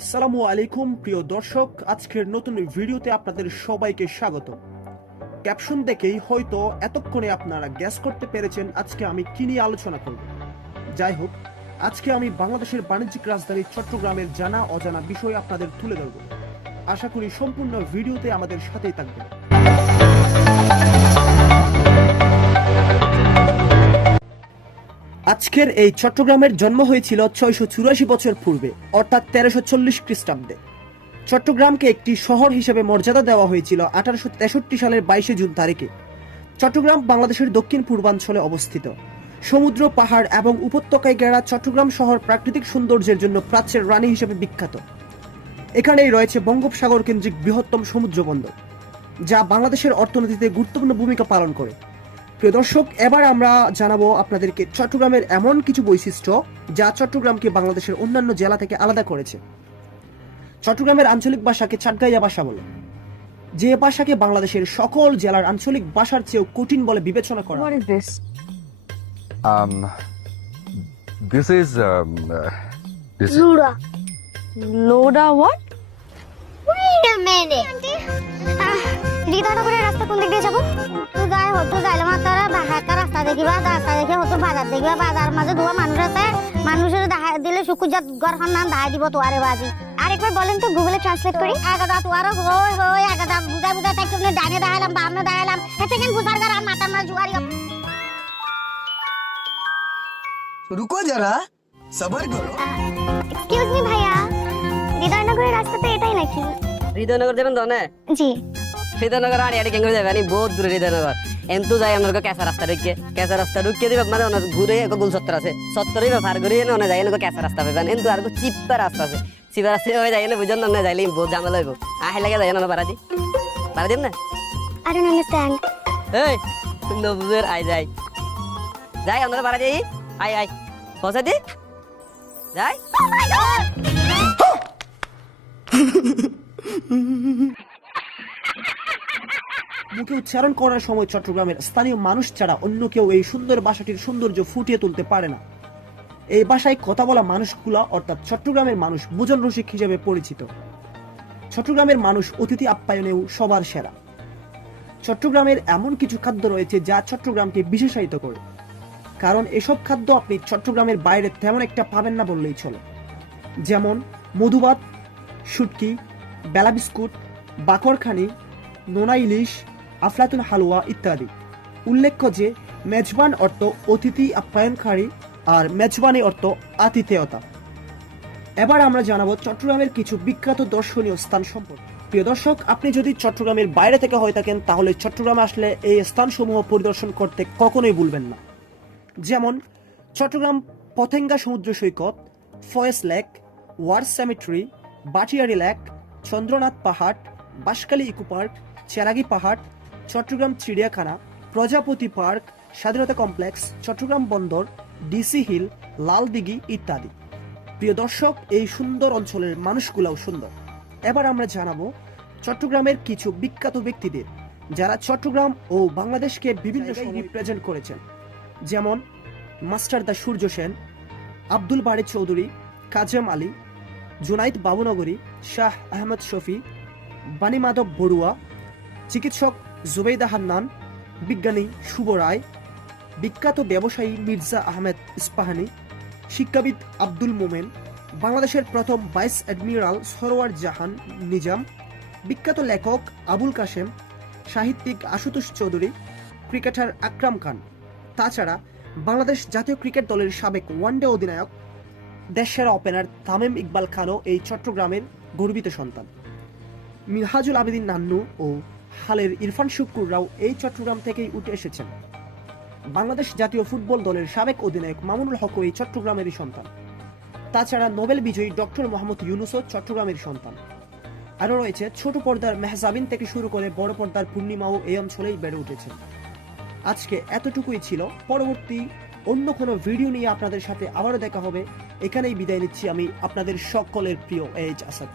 আসসালামু আলাইকুম প্রিয় দর্শক, আজকের নতুন ভিডিওতে আপনাদের সবাইকে স্বাগত। ক্যাপশন দেখেই হয়তো এতক্ষণে আপনারা গ্যাস করতে পেরেছেন আজকে আমি কি নিয়ে আলোচনা করব। যাই হোক, আজকে আমি বাংলাদেশের বাণিজ্যিক রাজধানী চট্টগ্রামের জানা অজানা বিষয় আপনাদের তুলে ধরব। আশা করি সম্পূর্ণ ভিডিওতে আমাদের সাথেই থাকবেন। আজকের এই চট্টগ্রামের জন্ম হয়েছিল 684 বছর পূর্বে, অর্থাৎ 1340 খ্রিস্টাব্দে। চট্টগ্রামকে একটি শহর হিসেবে মর্যাদা দেওয়া হয়েছিল 1863 সালের 22 জুন তারিখে। চট্টগ্রাম বাংলাদেশের দক্ষিণ পূর্বাঞ্চলে অবস্থিত। সমুদ্র, পাহাড় এবং উপত্যকায় ঘেরা চট্টগ্রাম শহর প্রাকৃতিক সৌন্দর্যের জন্য প্রাচ্যের রানী হিসেবে বিখ্যাত। এখানেই রয়েছে বঙ্গোপসাগর কেন্দ্রিক বৃহত্তম সমুদ্র বন্দর, যা বাংলাদেশের অর্থনীতিতে গুরুত্বপূর্ণ ভূমিকা পালন করে। প্রিয় দর্শক, এবার আমরা জানাবো আপনাদেরকে চট্টগ্রামের এমন কিছু বৈশিষ্ট্য যা চট্টগ্রামকে বাংলাদেশের অন্যান্য জেলা থেকে আলাদা করেছে। চট্টগ্রামের আঞ্চলিক ভাষাকে চাটগাইয়া ভাষা বলে, যে ভাষাকে বাংলাদেশের সকল জেলার আঞ্চলিক ভাষার চেয়েও কঠিন বলে বিবেচনা করা হয়। What is this? This is this. Lura. Loda what? Wait a minute. হৃদয়নগরের রাস্তা কোন দিক দিয়ে যাবো? তো যাইলাম তারা বাহাটা রাস্তা দেখিবা, রাস্তা দেখে হতো বাজার দেখিবা, বাজার মাঝে দুয়া মানুষ আছে, মানুষের দেখা দিলে সুকুজাত গরখান নাম দাহাই দিব তো আরে বাজি। আরেকবার বলেন তো গুগলে ট্রান্সলেট করি। আগাদা তো আরো হই হই আগাদা বুঝা বুঝা তাই তুমি ডানে দাঁড়ালাম বামে দাঁড়ালাম এতে কেন বুঝার গার মাথার মাঝ জুয়ারি। रुको जरा सबर करो। এক্সকিউজ মি ভাইয়া, হৃদয়নগরের রাস্তা তো এটাই নাকি? হৃদয়নগর যাবেন তো না? জি। হৃদয়নগর আড়ি আড়ি কেঙ্গুরে যাবে, বহুত দূরে হৃদয়নগর। এন্তু যাই আমরা কেঁচা রাস্তা ঢুকিয়ে দিবে, মানে ঘুরে গোল সত্তর আছে, সত্তরই পার ঘুরিয়ে না যাই কেঁচা রাস্তা পাবেন। এন্তু আর চিপ্পা রাস্তা আছে, চিপা রাস্তা হয়ে যাই বুঝেন না যাইলে বহুত ঝামেলা হইব। আহে লাগে যাই না বাড়া দিম না। I don't understand. এই নবুজের আই যাই যাই আমরা বাড়া দিই, আই আই পৌঁছা দি যাই। মুখে উচ্চারণ করার সময় চট্টগ্রামের স্থানীয় মানুষ ছাড়া অন্য কেউ এই সুন্দর ভাষাটির সৌন্দর্য ফুটিয়ে তুলতে পারে না। এই ভাষায় কথা বলা মানুষগুলা অর্থাৎ চট্টগ্রামের মানুষ ভোজন রসিক হিসেবে পরিচিত। চট্টগ্রামের মানুষ অতিথি আপ্যায়নেও সবার সেরা। চট্টগ্রামের এমন কিছু খাদ্য রয়েছে যা চট্টগ্রামকে বিশেষায়িত করে, কারণ এসব খাদ্য আপনি চট্টগ্রামের বাইরে তেমন একটা পাবেন না বললেই চলে। যেমন মধুভাত, শুটকি, বেলা বিস্কুট, বাকরখানি, নোনা ইলিশ, আফলাতুন হালুয়া ইত্যাদি। উল্লেখ্য যে মেজবান অর্থ অতিথি আপ্যায়নকারী আর মেজবানি অর্থ আতিথেয়তা। এবার আমরা জানাবো চট্টগ্রামের কিছু বিখ্যাত দর্শনীয় স্থান সম্পর্কে। প্রিয় দর্শক, আপনি যদি চট্টগ্রামের বাইরে থেকে হয়ে থাকেন তাহলে চট্টগ্রামে আসলে এই স্থানসমূহ পরিদর্শন করতে কখনোই ভুলবেন না। যেমন চট্টগ্রাম পতেঙ্গা সমুদ্র সৈকত, Foy's lake, war cemetery, Batiari lake, Chandranath পাহাড়, বাঁশখালী ইকো পার্ক, চেরাগি পাহাড়, চট্টগ্রাম চিড়িয়াখানা, প্রজাপতি পার্ক, স্বাধীনতা কমপ্লেক্স, চট্টগ্রাম বন্দর, ডিসি হিল, লাল দিঘি ইত্যাদি। প্রিয় দর্শক, এই সুন্দর অঞ্চলের মানুষগুলাও সুন্দর। এবার আমরা জানাবো চট্টগ্রামের কিছু বিখ্যাত ব্যক্তিদের যারা চট্টগ্রাম ও বাংলাদেশকে বিভিন্ন জায়গায় রিপ্রেজেন্ট করেছেন। যেমন মাস্টার দা সূর্য সেন, আব্দুল বাড়ি চৌধুরী, কাজেম আলী, জুনাইদ বাবুনগরী, শাহ আহমদ শফি, বাণী মাধব বড়ুয়া, চিকিৎসক জুবেইদা হান্নান, বিজ্ঞানী শুভ রায়, বিখ্যাত ব্যবসায়ী মির্জা আহমেদ ইস্পাহানি, শিক্ষাবিদ আব্দুল মোমেন, বাংলাদেশের প্রথম ভাইস অ্যাডমিরাল সরওয়ার জাহান নিজাম, বিখ্যাত লেখক আবুল কাশেম, সাহিত্যিক আশুতোষ চৌধুরী, ক্রিকেটার আকরাম খান। তাছাড়া বাংলাদেশ জাতীয় ক্রিকেট দলের সাবেক ওয়ানডে অধিনায়ক দেশসেরা ওপেনার তামিম ইকবাল খানও এই চট্টগ্রামের গর্বিত সন্তান। মিনহাজুল আবেদিন নান্নু ও হালের ইরফান শুক্কুররাও এই চট্টগ্রাম থেকেই উঠে এসেছেন। বাংলাদেশ জাতীয় ফুটবল দলের সাবেক অধিনায়ক মামুনুল হকও এই চট্টগ্রামেরই সন্তান। তাছাড়া নোবেল বিজয়ী ডক্টর মোহাম্মদ ইউনুসও চট্টগ্রামের সন্তান। আরও রয়েছে ছোট পর্দার মেহজাবিন থেকে শুরু করে বড় পর্দার পূর্ণিমাও এই অঞ্চলেই বেড়ে উঠেছেন। আজকে এতটুকুই ছিল। পরবর্তী অন্য কোনো ভিডিও নিয়ে আপনাদের সাথে আবারও দেখা হবে। এখানেই বিদায় নিচ্ছি আমি, আপনাদের সকলের প্রিয় এইচ আসাদ।